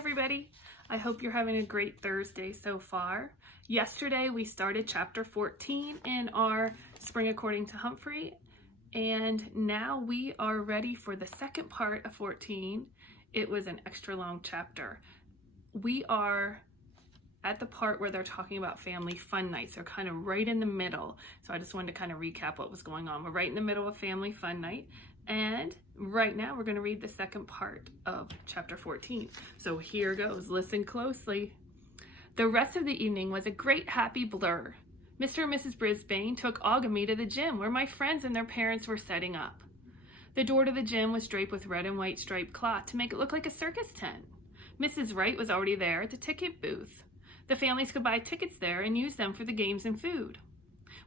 everybody. I hope you're having a great Thursday so far. Yesterday we started chapter 14 in our Spring According to Humphrey, and now we are ready for the second part of 14. It was an extra long chapter. We are at the part where they're talking about family fun nights. They're kind of right in the middle. So I just wanted to kind of recap what was going on. We're right in the middle of family fun night. And right now we're going to read the second part of chapter 14. So here goes. Listen closely. The rest of the evening was a great happy blur. Mr. and Mrs. Brisbane took Og and me to the gym where my friends and their parents were setting up. The door to the gym was draped with red and white striped cloth to make it look like a circus tent. Mrs. Wright was already there at the ticket booth. The families could buy tickets there and use them for the games and food.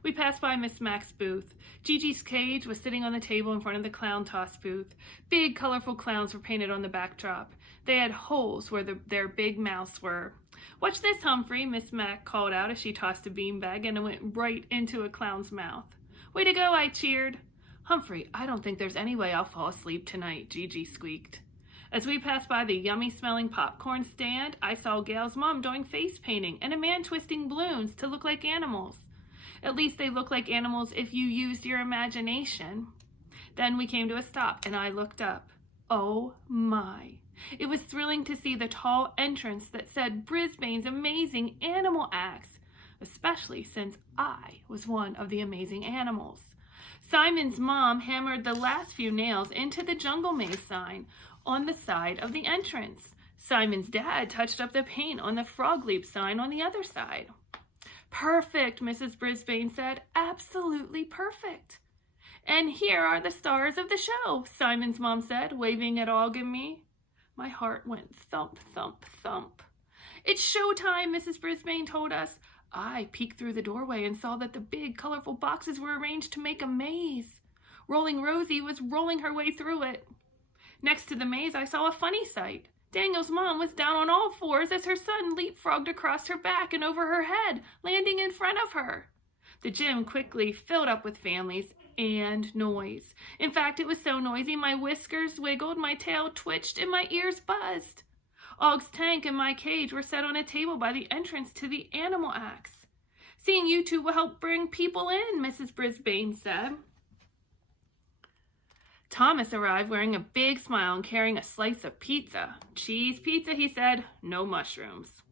We passed by Miss Mack's booth. Gigi's cage was sitting on the table in front of the clown toss booth. Big, colorful clowns were painted on the backdrop. They had holes where their big mouths were. "Watch this, Humphrey," Miss Mack called out as she tossed a beanbag and it went right into a clown's mouth. "Way to go," I cheered. "Humphrey, I don't think there's any way I'll fall asleep tonight," Gigi squeaked. As we passed by the yummy-smelling popcorn stand, I saw Gail's mom doing face painting and a man twisting balloons to look like animals. At least they look like animals if you used your imagination. Then we came to a stop and I looked up. Oh my! It was thrilling to see the tall entrance that said Brisbane's Amazing Animal Acts, especially since I was one of the amazing animals. Simon's mom hammered the last few nails into the Jungle Maze sign on the side of the entrance. Simon's dad touched up the paint on the Frog Leap sign on the other side. "Perfect," Mrs. Brisbane said. "Absolutely perfect." "And here are the stars of the show," Simon's mom said, waving at Og and me. My heart went thump, thump, thump. "It's showtime," Mrs. Brisbane told us. I peeked through the doorway and saw that the big, colorful boxes were arranged to make a maze. Rolling Rosie was rolling her way through it. Next to the maze, I saw a funny sight. Daniel's mom was down on all fours as her son leapfrogged across her back and over her head, landing in front of her. The gym quickly filled up with families and noise. In fact, it was so noisy my whiskers wiggled, my tail twitched, and my ears buzzed. Og's tank and my cage were set on a table by the entrance to the animal acts. "Seeing you two will help bring people in," Mrs. Brisbane said. Thomas arrived wearing a big smile and carrying a slice of pizza. "Cheese pizza," he said. "No mushrooms."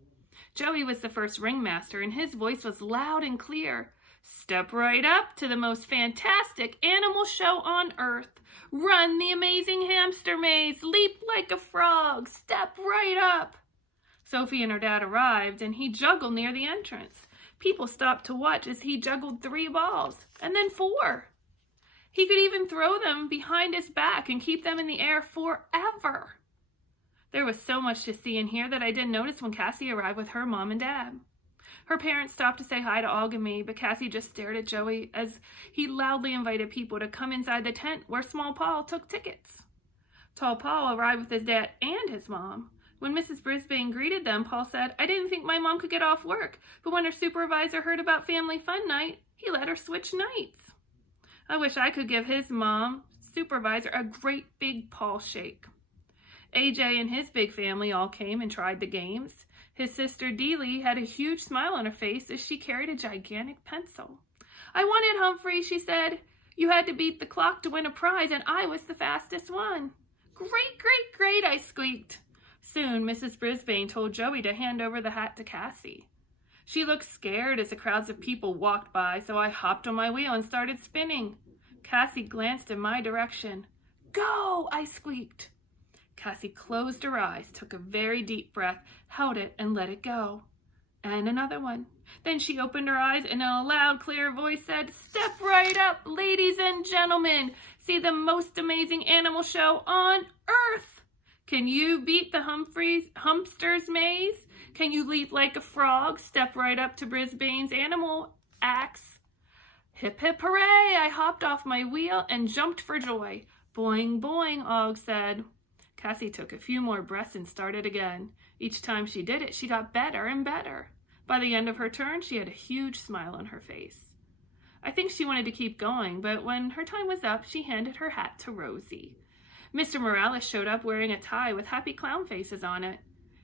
Joey was the first ringmaster, and his voice was loud and clear. "Step right up to the most fantastic animal show on earth. Run the amazing hamster maze. Leap like a frog. Step right up." Sophie and her dad arrived, and he juggled near the entrance. People stopped to watch as he juggled 3 balls, and then 4. He could even throw them behind his back and keep them in the air forever. There was so much to see and hear that I didn't notice when Cassie arrived with her mom and dad. Her parents stopped to say hi to Og and me, but Cassie just stared at Joey as he loudly invited people to come inside the tent where Small Paul took tickets. Tall Paul arrived with his dad and his mom. When Mrs. Brisbane greeted them, Paul said, "I didn't think my mom could get off work, but when her supervisor heard about family fun night, he let her switch nights." I wish I could give his mom, supervisor, a great big Paul shake. AJ and his big family all came and tried the games. His sister Deeley had a huge smile on her face as she carried a gigantic pencil. "I won it, Humphrey," she said. "You had to beat the clock to win a prize, and I was the fastest one." "Great, great, great," I squeaked. Soon, Mrs. Brisbane told Joey to hand over the hat to Cassie. She looked scared as the crowds of people walked by, so I hopped on my wheel and started spinning. Cassie glanced in my direction. "Go!" I squeaked. Cassie closed her eyes, took a very deep breath, held it, and let it go. And another one. Then she opened her eyes and in a loud, clear voice said, "Step right up, ladies and gentlemen. See the most amazing animal show on earth. Can you beat the Humpster's maze? Can you leap like a frog? Step right up to Brisbane's animal acts." Hip, hip, hooray! I hopped off my wheel and jumped for joy. "Boing, boing," Og said. Cassie took a few more breaths and started again. Each time she did it, she got better and better. By the end of her turn, she had a huge smile on her face. I think she wanted to keep going, but when her time was up, she handed her hat to Rosie. Mr. Morales showed up wearing a tie with happy clown faces on it.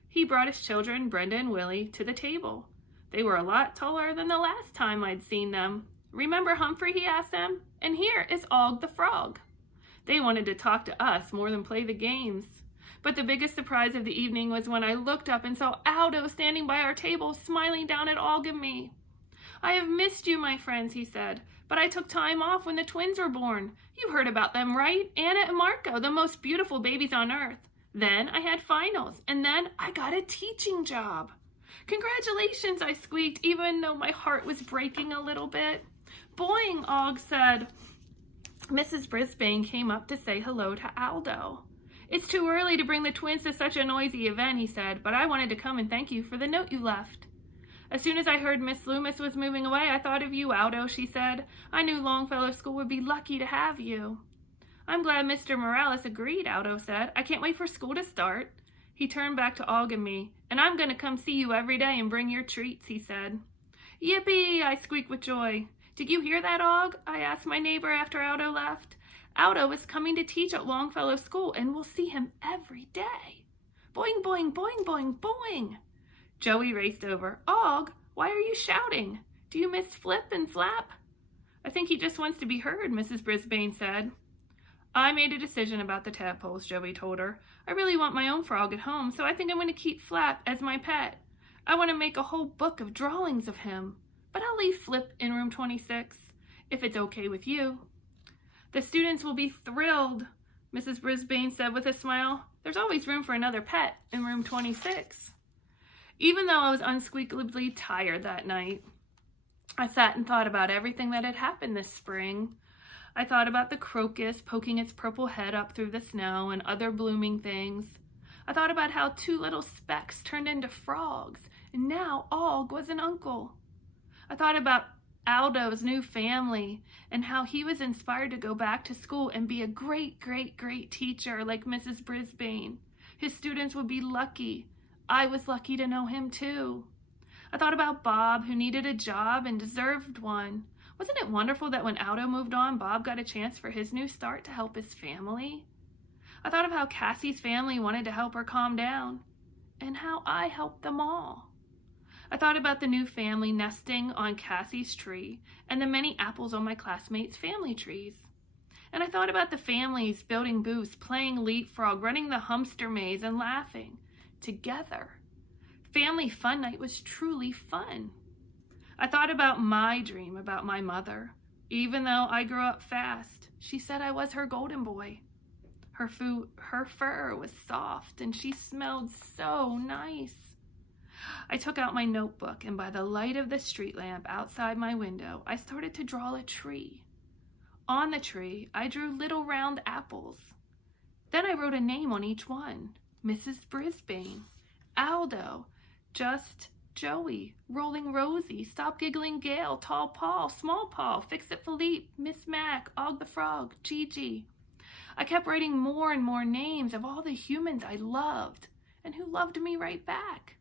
He brought his children, Brenda and Willie, to the table. They were a lot taller than the last time I'd seen them. "Remember Humphrey?" he asked them. "And here is Og the Frog." They wanted to talk to us more than play the games. But the biggest surprise of the evening was when I looked up and saw Aldo standing by our table, smiling down at Og and me. "I have missed you, my friends," he said, "but I took time off when the twins were born. You heard about them, right? Anna and Marco, the most beautiful babies on earth. Then I had finals, and then I got a teaching job." "Congratulations," I squeaked, even though my heart was breaking a little bit. "Boing," Og said. Mrs. Brisbane came up to say hello to Aldo. "It's too early to bring the twins to such a noisy event," he said, "but I wanted to come and thank you for the note you left." "As soon as I heard Miss Loomis was moving away, I thought of you, Aldo," she said. "I knew Longfellow School would be lucky to have you." "I'm glad Mr. Morales agreed," Aldo said. "I can't wait for school to start." He turned back to Og and me. "And I'm going to come see you every day and bring your treats," he said. "Yippee!" I squeaked with joy. "Did you hear that, Og?" I asked my neighbor after Aldo left. "Aldo is coming to teach at Longfellow School, and we'll see him every day." Boing, boing, boing, boing, boing. Joey raced over. "Og, why are you shouting? Do you miss Flip and Flap?" "I think he just wants to be heard," Mrs. Brisbane said. "I made a decision about the tadpoles," Joey told her. "I really want my own frog at home, so I think I'm going to keep Flap as my pet. I want to make a whole book of drawings of him, but I'll leave Flip in room 26, if it's okay with you." "The students will be thrilled," Mrs. Brisbane said with a smile. "There's always room for another pet in room 26. Even though I was unsqueakably tired that night, I sat and thought about everything that had happened this spring. I thought about the crocus poking its purple head up through the snow and other blooming things. I thought about how 2 little specks turned into frogs, and now Og was an uncle. I thought about Aldo's new family and how he was inspired to go back to school and be a great, great, great teacher like Mrs. Brisbane. His students would be lucky. I was lucky to know him too. I thought about Bob, who needed a job and deserved one. Wasn't it wonderful that when Aldo moved on, Bob got a chance for his new start to help his family? I thought of how Cassie's family wanted to help her calm down, and how I helped them all. I thought about the new family nesting on Cassie's tree and the many apples on my classmates' family trees. And I thought about the families building booths, playing leapfrog, running the hamster maze, and laughing together. Family fun night was truly fun. I thought about my dream about my mother. Even though I grew up fast, she said I was her golden boy. Her fur was soft and she smelled so nice. I took out my notebook, and by the light of the street lamp outside my window, I started to draw a tree. On the tree, I drew little round apples. Then I wrote a name on each one. Mrs. Brisbane, Aldo, Just Joey, Rolling Rosie, Stop Giggling Gail, Tall Paul, Small Paul, Fix-It Philippe, Miss Mac, Og the Frog, Gigi. I kept writing more and more names of all the humans I loved and who loved me right back.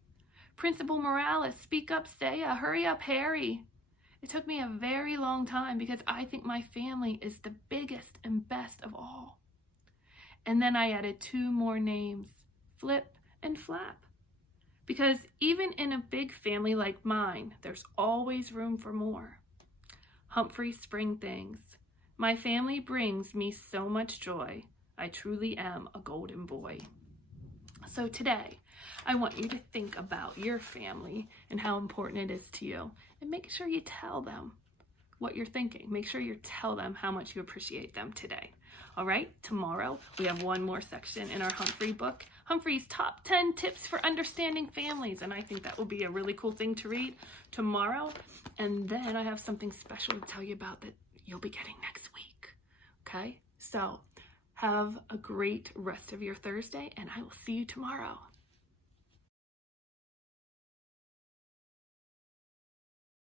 Principal Morales, Speak Up Saya, Hurry Up Harry. It took me a very long time because I think my family is the biggest and best of all. And then I added 2 more names, Flip and Flap. Because even in a big family like mine, there's always room for more. Humphrey Spring Things. My family brings me so much joy. I truly am a golden boy. So today, I want you to think about your family and how important it is to you. And make sure you tell them what you're thinking. Make sure you tell them how much you appreciate them today. All right, tomorrow we have one more section in our Humphrey book, Humphrey's Top 10 Tips for Understanding Families. And I think that will be a really cool thing to read tomorrow. And then I have something special to tell you about that you'll be getting next week. Okay, so have a great rest of your Thursday, and I will see you tomorrow.